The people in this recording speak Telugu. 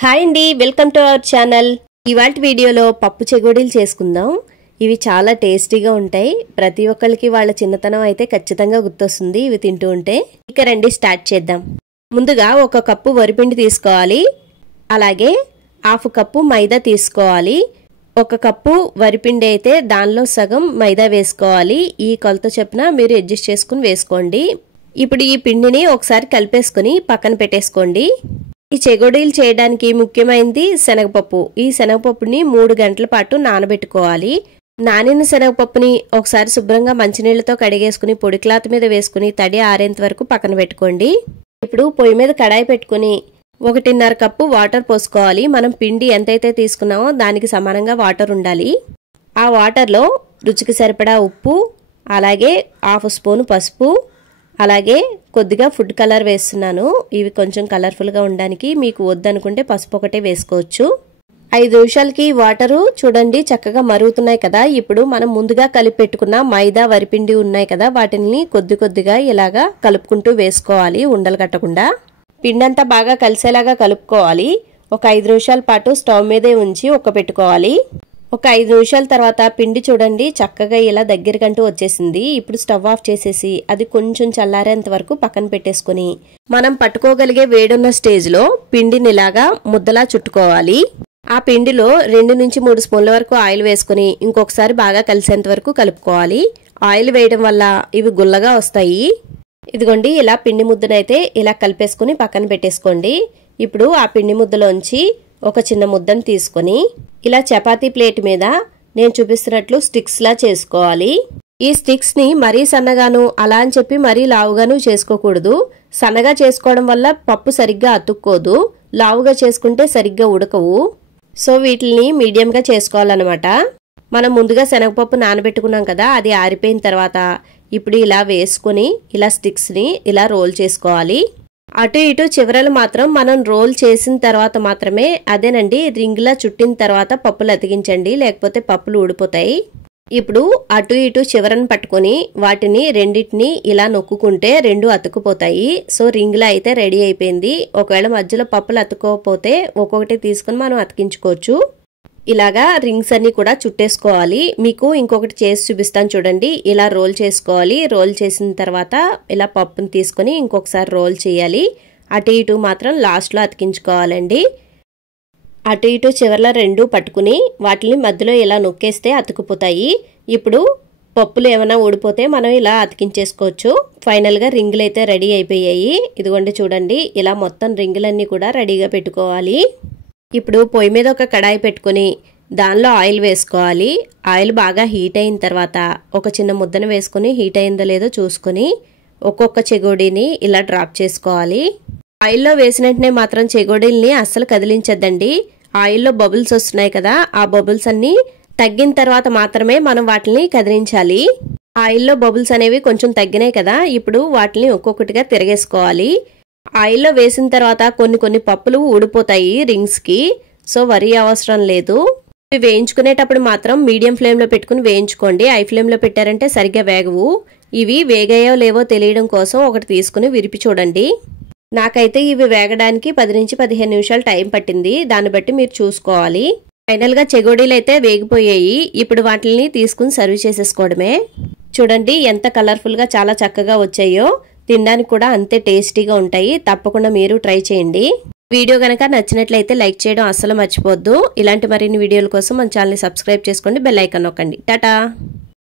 హాయ్ అండి, వెల్కమ్ టు అవర్ ఛానల్. ఇవాల్టి వీడియోలో పప్పు చెగోడీలు చేసుకుందాం. ఇవి చాలా టేస్టీగా ఉంటాయి. ప్రతి ఒక్కరికి వాళ్ళ చిన్నతనం అయితే ఖచ్చితంగా గుర్తొస్తుంది ఇవి తింటూ ఉంటే. ఇక రండి స్టార్ట్ చేద్దాం. ముందుగా 1 కప్పు వరిపిండి తీసుకోవాలి. అలాగే 1/2 కప్పు మైదా తీసుకోవాలి. 1 కప్పు వరిపిండి అయితే దానిలో సగం మైదా వేసుకోవాలి. ఈ కొలత చొప్పున మీరు అడ్జస్ట్ చేసుకుని వేసుకోండి. ఇప్పుడు ఈ పిండిని ఒకసారి కలిపేసుకుని పక్కన పెట్టేసుకోండి. ఈ చెగోడీలు చేయడానికి ముఖ్యమైనది శనగపప్పు. ఈ శనగపప్పుని 3 గంటల పాటు నానబెట్టుకోవాలి. నానిన శనగపప్పుని ఒకసారి శుభ్రంగా మంచినీళ్లతో కడిగేసుకుని పొడి క్లాత్ మీద వేసుకుని తడి ఆరేంత వరకు పక్కన పెట్టుకోండి. ఇప్పుడు పొయ్యి మీద కడాయి పెట్టుకుని 1.5 కప్పు వాటర్ పోసుకోవాలి. మనం పిండి ఎంతైతే తీసుకున్నామో దానికి సమానంగా వాటర్ ఉండాలి. ఆ వాటర్లో రుచికి సరిపడా ఉప్పు, అలాగే 1/2 స్పూను పసుపు, అలాగే కొద్దిగా ఫుడ్ కలర్ వేస్తున్నాను. ఇవి కొంచెం కలర్ఫుల్గా ఉండడానికి. మీకు వద్దనుకుంటే పసుపు ఒకటే వేసుకోవచ్చు. 5 నిమిషాలకి వాటరు చూడండి చక్కగా మరుగుతున్నాయి కదా. ఇప్పుడు మనం ముందుగా కలిపి పెట్టుకున్న మైదా వరిపిండి ఉన్నాయి కదా, వాటిని కొద్దిగా ఇలాగా కలుపుకుంటూ వేసుకోవాలి ఉండలు కట్టకుండా. పిండి అంతా బాగా కలిసేలాగా కలుపుకోవాలి. ఒక 5 నిమిషాల పాటు స్టవ్ మీదే ఉంచి పెట్టుకోవాలి. ఒక 5 నిమిషాల తర్వాత పిండి చూడండి చక్కగా ఇలా దగ్గరకంటూ వచ్చేసింది. ఇప్పుడు స్టవ్ ఆఫ్ చేసేసి అది కొంచెం చల్లారేంత వరకు పక్కన పెట్టేసుకుని మనం పట్టుకోగలిగే వేడున్న స్టేజ్లో పిండిని ఇలాగా ముద్దలా చుట్టుకోవాలి. ఆ పిండిలో 2 నుంచి 3 స్పూన్ల వరకు ఆయిల్ వేసుకుని ఇంకొకసారి బాగా కలిసేంత వరకు కలుపుకోవాలి. ఆయిల్ వేయడం వల్ల ఇవి గుల్లగా వస్తాయి. ఇదిగోండి ఇలా పిండి ముద్దనైతే ఇలా కలిపేసుకుని పక్కన పెట్టేసుకోండి. ఇప్పుడు ఆ పిండి ముద్దలోంచి ఒక చిన్న ముద్దను తీసుకొని ఇలా చపాతీ ప్లేట్ మీద నేను చూపిస్తున్నట్లు స్టిక్స్ లా చేసుకోవాలి. ఈ స్టిక్స్ ని మరీ సన్నగాను అలా అని చెప్పి మరీ లావుగాను చేసుకోకూడదు. సన్నగా చేసుకోవడం వల్ల పప్పు సరిగ్గా అతుక్కోదు, లావుగా చేసుకుంటే సరిగ్గా ఉడకవు. సో వీటిని మీడియంగా చేసుకోవాలన్నమాట. మనం ముందుగా శనగపప్పు నానబెట్టుకున్నాం కదా, అది ఆరిపోయిన తర్వాత ఇప్పుడు ఇలా వేసుకుని ఇలా స్టిక్స్ ని ఇలా రోల్ చేసుకోవాలి. అటు ఇటు చివరలు మాత్రం మనం రోల్ చేసిన తర్వాత మాత్రమే, అదేనండి రింగ్లా చుట్టిన తర్వాత పప్పులు అతికించండి, లేకపోతే పప్పులు ఊడిపోతాయి. ఇప్పుడు అటు ఇటు చివరను పట్టుకొని వాటిని రెండింటిని ఇలా నొక్కుంటే 2 అతుక్కుపోతాయి. సో రింగ్లా అయితే రెడీ అయిపోయింది. ఒకవేళ మధ్యలో పప్పులు అతుక్కోకపోతే ఒక్కొక్కటి తీసుకుని మనం అతికించుకోవచ్చు. ఇలాగా రింగ్స్ అన్ని కూడా చుట్టేసుకోవాలి. మీకు ఇంకొకటి చేసి చూపిస్తాను చూడండి. ఇలా రోల్ చేసుకోవాలి. రోల్ చేసిన తర్వాత ఇలా పప్పును తీసుకొని ఇంకొకసారి రోల్ చేయాలి. అటు ఇటు మాత్రం లాస్ట్లో అతికించుకోవాలండి. అటు ఇటు చివర్ల 2 పట్టుకుని వాటిని మధ్యలో ఇలా నొక్కేస్తే అతుకుపోతాయి. ఇప్పుడు పప్పులు ఏమైనా ఊడిపోతే మనం ఇలా అతికించేసుకోవచ్చు. ఫైనల్గా రింగులు అయితే రెడీ అయిపోయాయి. ఇదిగోండి చూడండి ఇలా మొత్తం రింగులన్నీ కూడా రెడీగా పెట్టుకోవాలి. ఇప్పుడు పొయ్యి మీద ఒక కడాయి పెట్టుకుని దానిలో ఆయిల్ వేసుకోవాలి. ఆయిల్ బాగా హీట్ అయిన తర్వాత ఒక చిన్న ముద్దను వేసుకుని హీట్ అయిందో లేదో చూసుకుని ఒక్కొక్క చెగోడీని ఇలా డ్రాప్ చేసుకోవాలి. ఆయిల్లో వేసిన వెంటనే మాత్రం చెగోడీల్ని అస్సలు కదిలించద్దండి. ఆయిల్లో బబుల్స్ వస్తున్నాయి కదా, ఆ బబుల్స్ అన్ని తగ్గిన తర్వాత మాత్రమే మనం వాటిని కదిలించాలి. ఆయిల్లో బబుల్స్ అనేవి కొంచెం తగ్గినాయి కదా, ఇప్పుడు వాటిని ఒక్కొక్కటిగా తిరగేసుకోవాలి. ఆయిల్లో వేసిన తర్వాత కొన్ని పప్పులు ఊడిపోతాయి రింగ్స్ కి. సో వరి అవసరం లేదు. ఇవి వేయించుకునేటప్పుడు మాత్రం మీడియం ఫ్లేమ్ లో పెట్టుకుని వేయించుకోండి. హై ఫ్లేమ్ లో పెట్టారంటే సరిగ్గా వేగవు. ఇవి వేగాయో లేవో తెలియడం కోసం ఒకటి తీసుకుని విరిపి చూడండి. నాకైతే ఇవి వేగడానికి 10 నుంచి 15 నిమిషాలు టైం పట్టింది. దాన్ని బట్టి మీరు చూసుకోవాలి. ఫైనల్ గా చెగోడీలు అయితే వేగిపోయాయి. ఇప్పుడు వాటిని తీసుకుని సర్వ్ చేసేసుకోవడమే. చూడండి ఎంత కలర్ఫుల్ గా చాలా చక్కగా వచ్చాయో. తినడానికి కూడా అంతే టేస్టీగా ఉంటాయి. తప్పకుండా మీరు ట్రై చేయండి. వీడియో గనక నచ్చినట్లయితే లైక్ చేయడం అస్సలు మర్చిపోవద్దు. ఇలాంటి మరిన్ని వీడియోల కోసం మన ఛానల్ని సబ్స్క్రైబ్ చేసుకోండి, బెల్ ఐకాన్ నొక్కండి. టాటా.